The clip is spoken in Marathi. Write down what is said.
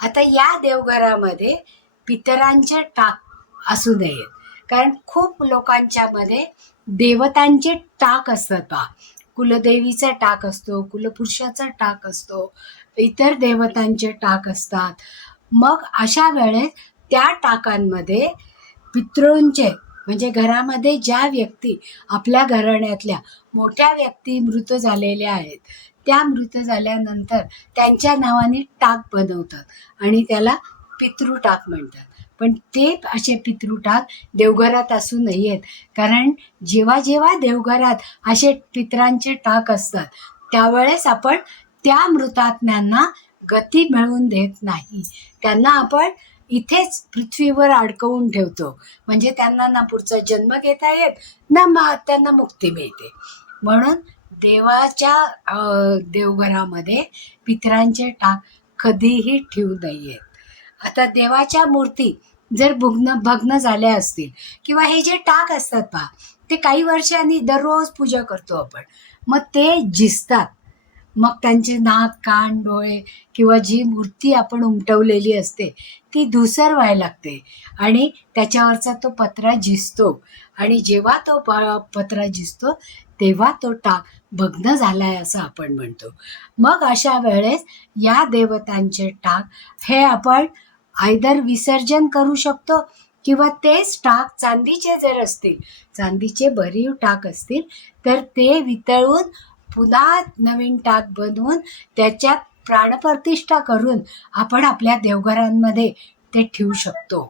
आता या देवघरामध्ये पितरांचे टाक असू नयेत, कारण खूप लोकांच्या मध्ये देवतांचे टाक असतात पहा. कुलदेवीचा टाक असतो, कुलपुरुषाचा टाक असतो, इतर देवतांचे टाक असतात. मग अशा वेळेस त्या टाकांमध्ये पितृंचे म्हणजे घरामध्ये ज्या व्यक्ती आपल्या घराण्यातल्या मोठ्या व्यक्ती मृत झालेल्या आहेत, त्या मृत झाल्यानंतर त्यांच्या नावाने टाक बनवतात आणि त्याला पितृटाक म्हणतात. पण ते असे पितृटाक देवघरात असू नयेत, कारण जेव्हा जेव्हा देवघरात असे पितरांचे टाक असतात त्यावेळेस आपण त्या मृतात्म्यांना गती मिळवून देत नाही. त्यांना आपण इथेच पृथ्वीवर अडकवून ठेवतो, म्हणजे त्यांना ना पुढचा जन्म घेता येत ना त्यांना मुक्ती मिळते. म्हणून देवाच्या देवघरामध्ये पितरांचे टाक कधीही ठेवू नयेत. आता देवाच्या मूर्ती जर भग्न झाल्या असतील किंवा हे जे टाक असतात पहा, ते काही वर्षांनी दररोज पूजा करतो आपण, मग ते झिजतात. मग त्यांचे नाक, कान, डोळे किंवा जी मूर्ती आपण उमटवलेली असते ती धूसर व्हायला लागते आणि त्याच्यावरचा तो पत्रा झिजतो. आणि जेव्हा तो पत्रा झिजतो तेव्हा तो टाक भग्न झालाय असं आपण म्हणतो. मग अशा वेळेस या देवतांचे टाक हे आपण आयदर विसर्जन करू शकतो किंवा तेच टाक चांदीचे जर असतील, चांदीचे भरीव टाक असतील, तर ते वितळून पुन्हा नवीन टाक बनवून त्याच्यात प्राणप्रतिष्ठा करून आपण आपल्या देवघरांमध्ये ते ठेवू शकतो.